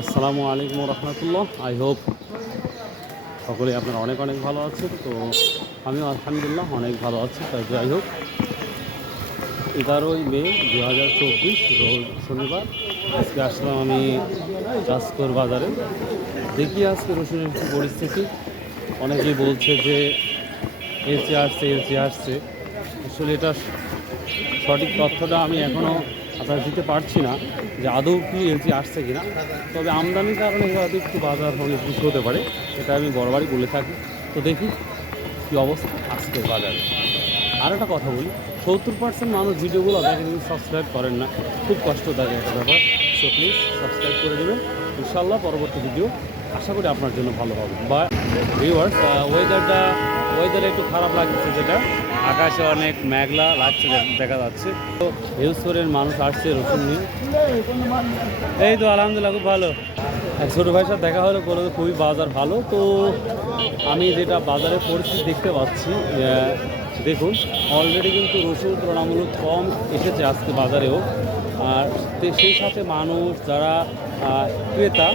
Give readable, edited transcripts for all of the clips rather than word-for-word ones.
আসসালামু আলাইকুম রহমতুল্লাহ। I hope সকলেই আপনারা অনেক অনেক ভালো আছেন। তো আমিও আলহামদুলিল্লাহ অনেক ভালো আছি। তাই যাই হোক, 11ই মে 2024 রোজ শনিবার আজকে আসলাম আমি চাষকর বাজারে। দেখি আজকে রসুনের কি পরিস্থিতি। অনেকেই বলছে যে এলচি আসছে। আসলে এটা সঠিক তথ্যটা আমি এখনও আপনার দিতে পারছি না যে আদৌ কি এলচি আসছে কিনা। তবে আমদানির কারণে হয়তো একটু বাজার অনেক কিছু হতে পারে, এটা আমি বরাবরই বলে থাকি। তো দেখি কী অবস্থা আজকের বাজারে। আর একটা কথা বলি, 70% মানুষ ভিডিওগুলো দেখেন কিন্তু সাবস্ক্রাইব করেন না। খুব কষ্টদায়ক একটা ব্যাপার। সো প্লিজ সাবস্ক্রাইব করে দেবেন। ইনশাল্লাহ পরবর্তী ভিডিও আশা করি আপনার জন্য ভালো হবে। বা ভিউয়ার্স, ওয়েদারে একটু খারাপ লাগছে, যেটা আকাশে অনেক মেঘলা লাগছে দেখা যাচ্ছে। তো হিউজপুরের মানুষ আসছে রসুন নিয়ে। এই তো আলহামদুলিল্লাহ খুব ভালো। এক ছোটো ভাইয়ের সাথে দেখা হলো, বলে খুবই বাজার ভালো। তো আমি যেটা বাজারের পরিস্থিতি দেখতে পাচ্ছি, দেখুন অলরেডি কিন্তু রসুন তুলনামূলক কম এসেছে আজকে বাজারেও। আর সেই সাথে মানুষ যারা ক্রেতা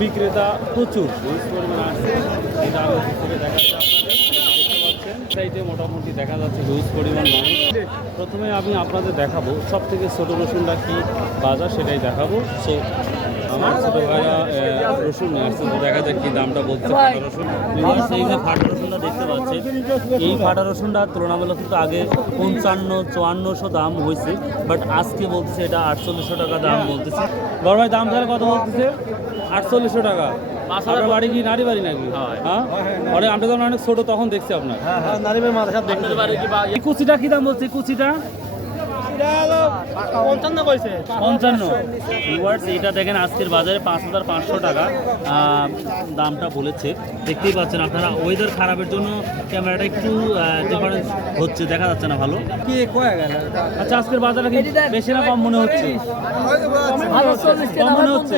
বিক্রেতা প্রচুর পরিমাণে আসছে। এটা দেখা যাচ্ছে, দেখতে পাচ্ছেন সাইডে মোটামুটি দেখা যাচ্ছে হিউজ পরিমাণ মানুষ। প্রথমে আমি আপনাদের দেখাবো সব থেকে ছোটো রসুনটা কি বাজার, সেটাই দেখাবো। সো আমার ছোটো ভাইরা রসুন নিয়ে আসছে, তো দেখা যাক কী দামটা বলছে ফাটা রসুন। এই যে ফাটা রসুনটা দেখতে পাচ্ছেন, এই ফাটা রসুনটা তুলনামূলক কিন্তু আগে 55-5400 দাম হয়েছে, বাট আজকে বলতেছে এটা 4800 টাকা দাম বলতেছে। বড় ভাই দাম তাহলে কত বলতেছে? 4800 টাকা। আপনার বাড়ি কি নারী বাড়ি নাকি? হ্যাঁ, অনেক আমরা যখন অনেক ছোটো তখন দেখছি আপনার। এই কুচিটা কী দাম বলছে? কুচিটা 55। এটা দেখেন আজকের বাজারে 5500 টাকা দামটা বলেছে। দেখতেই পাচ্ছেন আপনারা, ওয়েদার খারাপের জন্য ক্যামেরাটা একটু ডিফারেন্স হচ্ছে, দেখা যাচ্ছে না ভালো। আচ্ছা, আজকের বাজারে কি বেশি না কম মনে হচ্ছে? কম মনে হচ্ছে।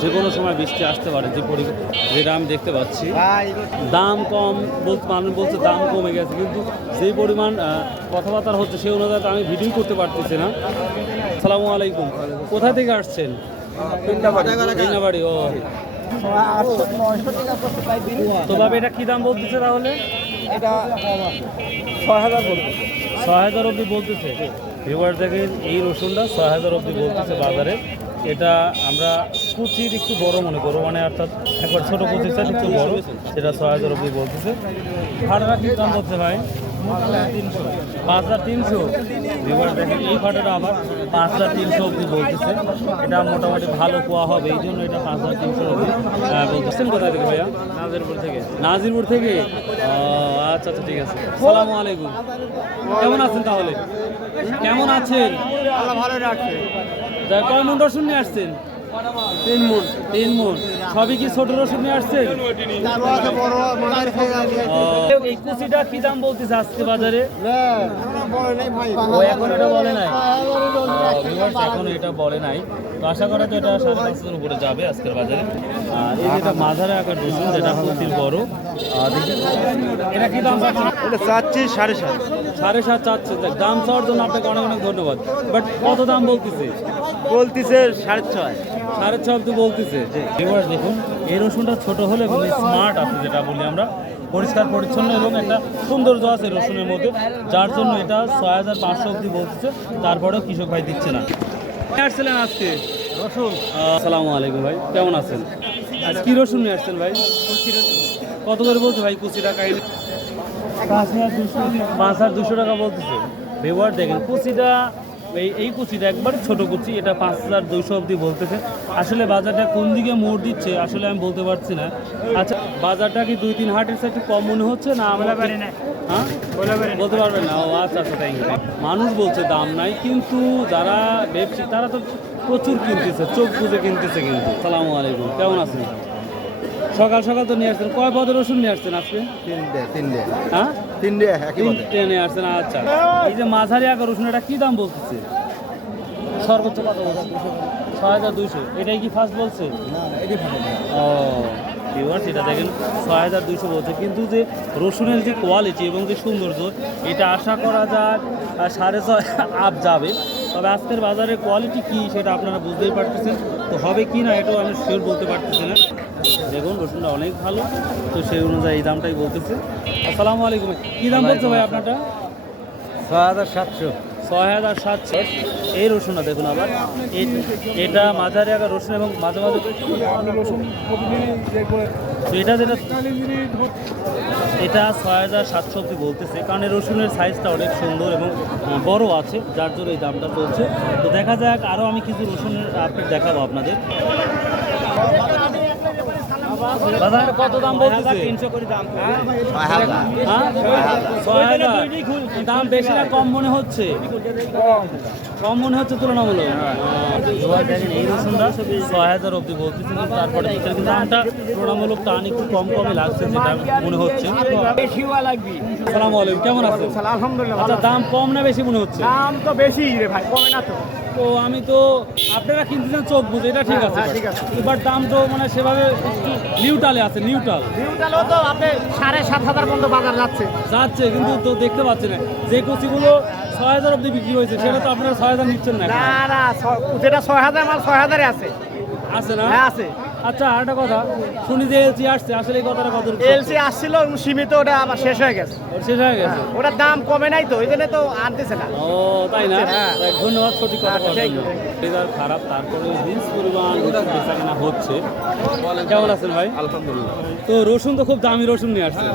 যে কোনো সময় বৃষ্টি আসতে পারে, যেটা আমি দেখতে পাচ্ছি। দাম কম বলতে মানুষ বলছে দাম কমে গেছে, কিন্তু যেই পরিমাণ কথাবার্তা হচ্ছে সেই অনুযায়ী আমি ভিডিও করতে পারতেছি না। আসসালামু আলাইকুম। কোথা থেকে আসছেন? বাড়ি। ও তো ভাবে এটা কী দাম বলতেছে তাহলে? এটা 6000 বলতে 6000 অবধি বলতেছে। এবার দেখেন এই রসুনটা 6000 অবধি বলতেছে বাজারে। এটা আমরা কুচির একটু বড় মনে করবো, মানে অর্থাৎ একবার ছোটো কুচির সাথে একটু বড়, সেটা 6000 অবধি বলতেছে। ফাটাটা কী দাম বলছে ভাই? 5300। এবার দেখেন এই ফাটাটা আবার 5300 অবধি বলতেছে। এটা মোটামুটি ভালো কোয়া হবে, এই জন্য এটা 5300 অবধি বলতেছেন। কোথায় থেকে ভাইয়া? নাজিরপুর থেকে। আচ্ছা আচ্ছা, ঠিক আছে। আসসালামু আলাইকুম। কেমন আছেন তাহলে? কেমন আছেন? ভালো রাখছে। কয় মন রসুন নিয়ে আসছেন? 3 মন। সবই কি ছোট রসুন নিয়ে আসছেন? এই কুচিটা কি দাম বলতেছে আজকে বাজারে? এখন এটা বলে নাই। এখন এটা বলে নাই। তো আশা করা তো এটা 550 উপরে যাবে আজকের বাজারে। আর এই যেটা মাঝারে আকার রসুন, যেটা কুচির বড়, এটা কি দাম চাচ্ছি 7.5। 7.5 চাচ্ছে। দাম চাওয়ার জন্য আপনাকে অনেক অনেক ধন্যবাদ। বাট কত দাম বলতেছে? 6.5। 6.5 অব্দি বলতেছে। এবার দেখুন এই রসুনটা ছোট হলে এবং স্মার্ট আছে, যেটা বলি আমরা, পরিষ্কার পরিচ্ছন্ন এবং একটা সৌন্দর্য আছে রসুনের মধ্যে, যার জন্য এটা 6500 অব্দি বলতেছে। তারপরেও কৃষক ভাই দিচ্ছে না। আসছিলেন আজকে রসুন? আসসালামু আলাইকুম ভাই, কেমন আছেন? আজ কি রসুন নিয়ে আসছেন ভাই? কত করে বলছে ভাই কুচিটা? কাহিনি 5200 টাকা বলতেছে। ব্যবহার দেখেন কুচিটা, এই কুচিটা একবার ছোট কুচি, এটা 5200 অবধি বলতেছে। আসলে বাজারটা কোন দিকে মোড় দিচ্ছে আসলে আমি বলতে পারছি না। আচ্ছা, বাজারটা কি 2-3 হাটের সাথে কম মনে হচ্ছে না? আমরা পারি না। হ্যাঁ, বলতে পারবেন না? ও আচ্ছা আচ্ছা, থ্যাংক ইউ। মানুষ বলছে দাম নাই, কিন্তু যারা ব্যবসায়ী তারা তো প্রচুর কিনতেছে, চোখ বুঝে কিনতেছে। কিন্তু আসসালামু আলাইকুম, কেমন আছেন? সকাল সকাল তো নিয়ে আসছেন। কয় পদের রসুন নিয়ে আসছেন আজকে? 3 হ্যাঁ, 3 নিয়ে আসছেন। আচ্ছা, এই যে মাঝারি আকার রসুন, এটা কী দাম বলতেছে? সর্বোচ্চ কত বলছে? 6200। এটাই কি ফার্স্ট বলছে? ও ভিউয়ার্স, এটা দেখেন 6200 বলছে, কিন্তু যে রসুনের যে কোয়ালিটি এবং যে সৌন্দর্য, এটা আশা করা যায় 6.5 আপ যাবে। তবে আজকের বাজারের কোয়ালিটি কি সেটা আপনারা বুঝতেই পারতেছেন। তো হবে কি না এটাও আমি শিওর বলতে পারতেছি না। দেখুন রসুনটা অনেক ভালো, তো সেই অনুযায়ী এই দামটাই বলতেছে। আসসালামু আলাইকুম, কী দাম বলছে ভাই আপনারটা? 6700। 6700 এই রসুনটা দেখুন। আবার এটা মাঝারি আকার রসুন এবং মাঝে মাঝে এটা যেটা এটা 6700 অব্দি বলতেছে, কারণ এই রসুনের সাইজটা অনেক সুন্দর এবং বড় আছে, যার জন্য এই দামটা চলছে। তো দেখা যাক, আরও আমি কিছু রসুনের আপডেট দেখাবো আপনাদের। বাজারে কত দাম বলতেছে? 300 করে দাম। হ্যাঁ 6000। দাম বেশি না কম মনে হচ্ছে? কম মনে হচ্ছে তুলনামূলক। এবার দেখেন এই রসুনটা 6000 অব্দি বলতেছে, কিন্তু তারপরে ভিতরে কিন্তু দামটা তুলনামূলক টান একটু কম কমই লাগছে, যেটা মনে হচ্ছে। আসসালামু আলাইকুম, কেমন আছেন? আলহামদুলিল্লাহ। আচ্ছা, দাম কম না বেশি মনে হচ্ছে? দাম তো বেশি রে ভাই, কমে না তো। তো আমি তো আপনারা কিনতেছেন চোখ বুঝে, এটা ঠিক আছে, হ্যাঁ, ঠিক আছে। বাট দাম তো মানে সেভাবে নিউট্রালে আছে, নিউট্রাল নিউটালও তো আপনি 7500 পর্যন্ত বাজার যাচ্ছে। যাচ্ছে, কিন্তু তো দেখতে পাচ্ছি না যে কচিগুলো 6000 অব্দি বিক্রি হয়েছে, সেটা তো আপনারা 6000 নিচ্ছেন না এখন। না না, যেটা 6000 মাল 6000 আছে। আছে না? হ্যাঁ আছে। আচ্ছা, আর একটা কথা শুনি যে এলসি আসছে, আসলে এই কথাটা কত এলসি আসছিল সীমিত, ওটা আবার শেষ হয়ে গেছে। শেষ হয়ে গেছে? ওটার দাম কমে নাই তো, এই জন্য তো আনতেছে না। ও তাই না? হ্যাঁ। যাক, ধন্যবাদ সঠিক কথা আচ্ছা, বলার ঠিক জন্য। রেজাল্ট খারাপ, তারপরে হিউজ পরিমাণ রসুন বেচাকেনা হচ্ছে। কেমন আছেন ভাই? আলহামদুলিল্লাহ। তো রসুন তো খুব দামি রসুন নিয়ে আসছে,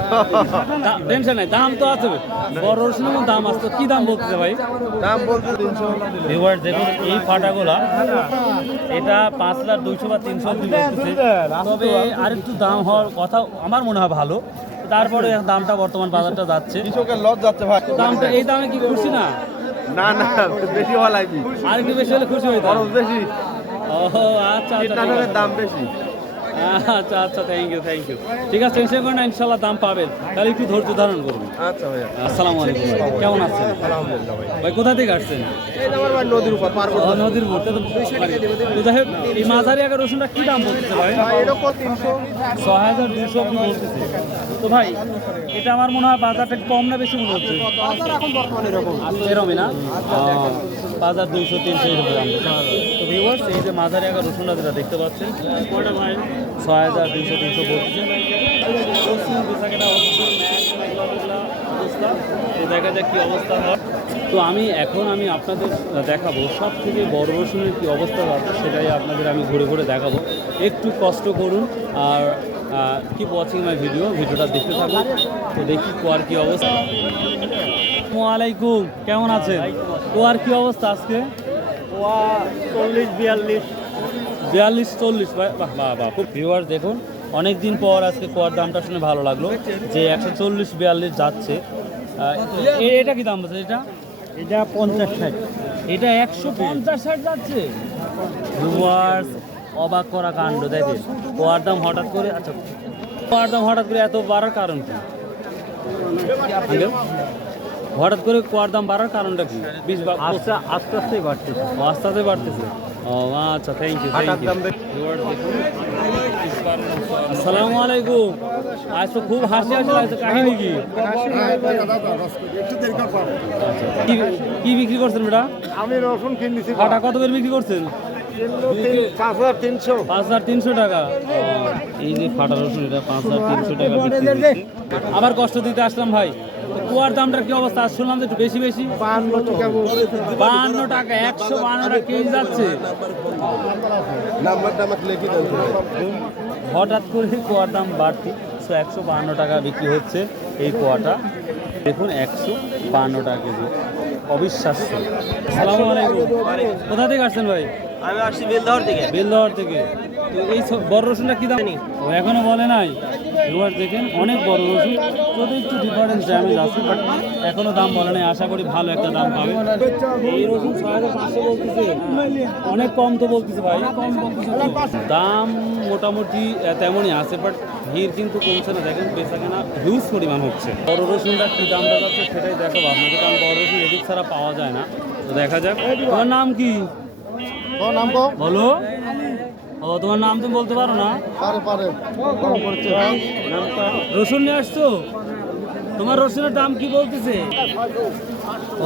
টেনশন নাই, দাম তো আছে, বড় রসুন এবং দাম আসতো। কি দাম বলতেছে ভাই? দাম বলতে 300। ভিউয়ার দেখুন এই ফাটাগুলা, এটা 5,200,000 বা 300 অব্দি বলতেছে, তবে আরেকটু দাম হওয়ার কথা আমার মনে হয় ভালো। তারপরে দামটা বর্তমান বাজারটা যাচ্ছে, কৃষকের লস যাচ্ছে ভাই। দামটা এই দামে কি খুশি না? না না, বেশি হওয়া লাগবে। আর একটু বেশি হলে খুশি হইতাম। খরচ বেশি, ও আচ্ছা আচ্ছা, ঠিক কীটনাশকের আছে। দাম বেশি। আচ্ছা আচ্ছা, থ্যাংক ইউ থ্যাংক ইউ। ঠিক আছে, টেনশন করেন না, ইনশাল্লাহ দাম পাবেন, তাহলে একটু ধৈর্য ধারণ করুন। আচ্ছা ভাইয়া। আসসালামু আলাইকুম ভাই, কেমন আছেন? আলহামদুলিল্লাহ ভাই। ভাই কোথা থেকে আসছেন? এই তো আমার ভাই নদীর উপর পার ও, নদীর উপর, তো যাই হোক, এই মাঝারি আকার রসুনটা কি দাম বলতেছে ভাই? এরকম 300। 6200 অব্দি বলতেছে। তো ভাই এটা আমার মনে হয় বাজারটা কম না বেশি মনে হচ্ছে? বাজার এখন বর্তমানে এরকম। এরমই না, বাজার 200-300 এরকম দাম। তো ভিউয়ার্স, এই যে মাঝারি আকার রসুনটা যেটা দেখতে পাচ্ছেন, 6200-300 বলছে। রসুন বেচাকেনা হচ্ছে, মেঘলা অবস্থা। তো দেখা যাক কি অবস্থা হয়। তো আমি আপনাদের দেখাবো সব থেকে বড় রসুনের কি অবস্থা আছে, সেটাই আপনাদের আমি ঘুরে ঘুরে দেখাবো। একটু কষ্ট করুন আর কিপ ওয়াচিং মাই ভিডিওটা দেখতে থাকুন। তো দেখি কোয়ার কি অবস্থা। আসসালামু আলাইকুম, কেমন আছেন? কোয়ার কি অবস্থা আজকে? 40-42-40, বাহ বাহ বাহ, খুব। ভিউয়ার্স দেখুন, অনেক দিন পর আজকে কোয়ার দামটা শুনে ভালো লাগলো যে 140-42 যাচ্ছে। এটা কি দাম আছে? এটা 50-60। এটা 150-60 যাচ্ছে। ভিউয়ার্স, অবাক করা কাণ্ড দেখে। কোয়ার দাম হঠাৎ করে, আচ্ছা কোয়ার দাম হঠাৎ করে এত বাড়ার কারণ কি? হ্যালো, হঠাৎ করে কোয়ার দাম বাড়ার কারণটা কি? আস্তে আস্তে বাড়তেছে। আস্তে আস্তে বাড়তেছে। ও আচ্ছা, থ্যাংক ইউ থ্যাংক ইউ। আসসালামু আলাইকুম, আজ তো খুব হাসি হাসি লাগছে, কাহিনী কি? কি বিক্রি করছেন বেটা? আমি রসুন কিনেছি ফাটা কত করে বিক্রি করছেন? 5300। 5300 টাকা। এই যে ফাটা রসুন, এটা 5300 টাকা বিক্রি হয়েছে। আবার কষ্ট দিতে আসলাম ভাই। তো কুয়ার দামটার কি অবস্থা? আজ শুনলাম যে একটু বেশি বেশি। 52 টাকা। 52 টাকা, 152 টাকা কেজি যাচ্ছে। নাম্বারটা আমাকে লিখে দেন। হঠাৎ করে কুয়ার দাম বাড়তি, 152 টাকা বিক্রি হচ্ছে এই কুয়াটা। দেখুন 152 টাকা কেজি, অবিশ্বাস্য। আসসালামু আলাইকুম, কোথা থেকে আসছেন ভাই? আমি আসছি বেলদহর থেকে। বেলদহর থেকে। তো এই বড় রসুনটা কি দাম? ও এখনো বলে নাই। এবার দেখেন অনেক বড় রসুন, যদি একটু ডিফারেন্স ড্যামেজ আছে, বাট এখনো দাম বলে নাই। আশা করি ভালো একটা দাম পাবে। এই রসুন 6500 বলতেছে, অনেক কম তো বলতেছে ভাই। দাম মোটামুটি তেমনই আছে, বাট ভিড় কিন্তু কমছে না। দেখেন বেচাকেনা হিউজ পরিমাণ হচ্ছে। বড় রসুনটা কী দামটা যাচ্ছে সেটাই দেখাবো আপনাকে, কারণ বড় রসুন এদিক ছাড়া পাওয়া যায় না। তো দেখা যাক। তোমার নাম কি? বলো। ও, তোমার নাম তুমি বলতে পারো না? রসুন নিয়ে আসছো? তোমার রসুনের দাম কি বলতেছে?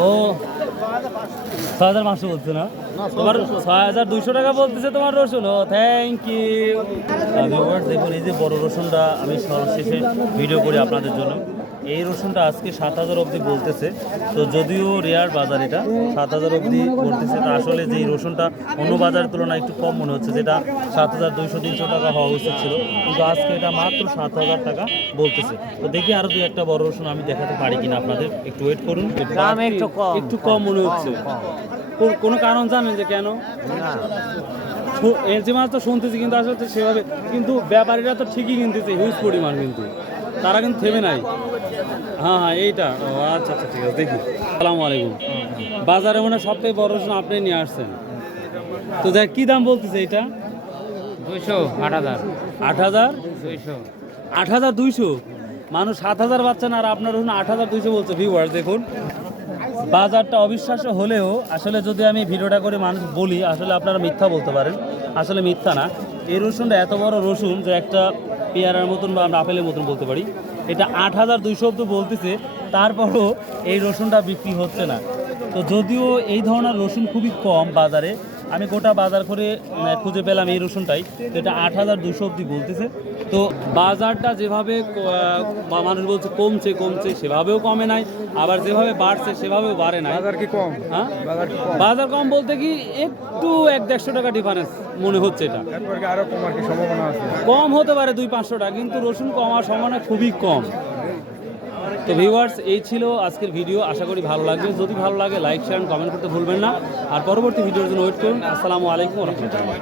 ও 6,500 বলছে না, তোমার 6,200 টাকা বলতেছে তোমার রসুন। ও থ্যাংক ইউ। দেখুন এই যে বড় রসুনটা আমি সর্বশেষে ভিডিও করি আপনাদের জন্য। এই রসুনটা আজকে 7,000 অবধি বলতেছে। তো যদিও রেয়ার বাজার, এটা 7,000 অবধি বলতেছে। তা আসলে যে এই রসুনটা অন্য বাজারের তুলনায় একটু কম মনে হচ্ছে, যেটা 7,200-300 টাকা হওয়া উচিত ছিল, কিন্তু আজকে এটা মাত্র 7,000 টাকা বলতেছে। তো দেখি আরো দুই একটা বড় রসুন আমি দেখাতে পারি কিনা আপনাদের, একটু ওয়েট করুন। দাম একটু কম মনে হচ্ছে। কোনো কারণ জানেন যে কেন? এলচি মাছ তো শুনতেছি, কিন্তু আসলে তো সেভাবে, কিন্তু ব্যাপারীরা তো ঠিকই কিনতেছে হিউজ পরিমাণ, কিন্তু তারা কিন্তু থেমে নাই। হ্যাঁ হ্যাঁ, এইটা। ও আচ্ছা আচ্ছা, ঠিক আছে, দেখি। আসসালামু আলাইকুম। বাজারে মনে হয় সবথেকে বড় রসুন আপনি নিয়ে আসছেন। তো দেখ কি দাম বলতেছে এটা? 200, 8,000, 8,000, 200। 8,200। মানুষ 7,000 পাচ্ছেন আর আপনার রসুন 8,200 বলছে। ভিউয়ার্স দেখুন, বাজারটা অবিশ্বাস্য হলেও আসলে যদি আমি ভিডিওটা করে মানুষ বলি, আসলে আপনারা মিথ্যা বলতে পারেন, আসলে মিথ্যা না। এই রসুনটা এত বড় রসুন যে একটা পেয়ারার মতন বা আমরা আপেলের মতন বলতে পারি, এটা 8,200 অব্দি বলতেছে, তারপরও এই রসুনটা বিক্রি হচ্ছে না। তো যদিও এই ধরনের রসুন খুবই কম বাজারে, আমি গোটা বাজার করে খুঁজে পেলাম এই রসুনটাই, তো এটা 8,200 অব্দি বলতেছে। তো বাজারটা যেভাবে মানুষ বলছে কমছে কমছে, সেভাবেও কমে নাই, আবার যেভাবে বাড়ছে সেভাবেও বাড়ে নাই। বাজার কি কম? হ্যাঁ, বাজার কি কম? বাজার কম বলতে কি একটু 100-150 টাকা ডিফারেন্স মনে হচ্ছে। এটা এরপর কি আরো কমার কি সম্ভাবনা আছে? কম হতে পারে 200-500 টাকা, কিন্তু রসুন কমার সম্ভাবনা খুবই কম। তো ভিউয়ার্স, এই ছিল আজকের ভিডিও। আশা করি ভালো লাগবে। যদি ভালো লাগে লাইক শেয়ার কমেন্ট করতে ভুলবেন না। আর পরবর্তী ভিডিওর জন্য ওয়েট করুন। আসসালামু আলাইকুম ওয়া রাহমাতুল্লাহ।